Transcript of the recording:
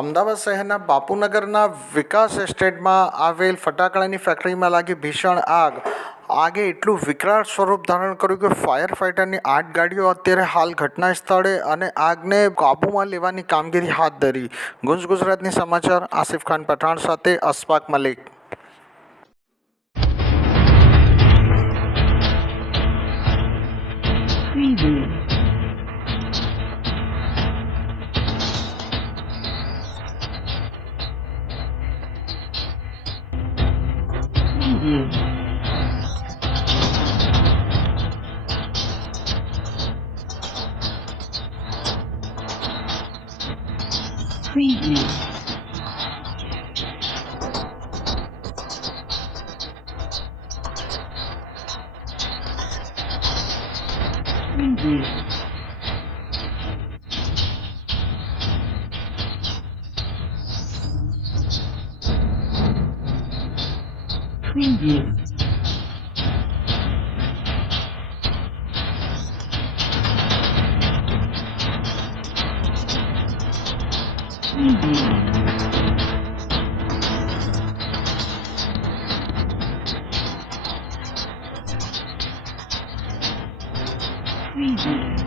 અમદાવાદ શહેરના બાપુનગરના વિકાસ એસ્ટેટમાં આવેલ ફટાકડાની ફેક્ટરીમાં લાગી ભીષણ આગે એટલું વિકરાળ સ્વરૂપ ધારણ કર્યું કે ફાયર ફાઇટરની 8 ગાડીઓ અત્યારે હાલ ઘટના સ્થળે અને આગને કાબૂમાં લેવાની કામગીરી હાથ ધરી. ગુજરાતની સમાચાર આસિફ ખાન પઠાણ સાથે અશફાક Malik. Preview. Preview. Preview. Preview. Preview.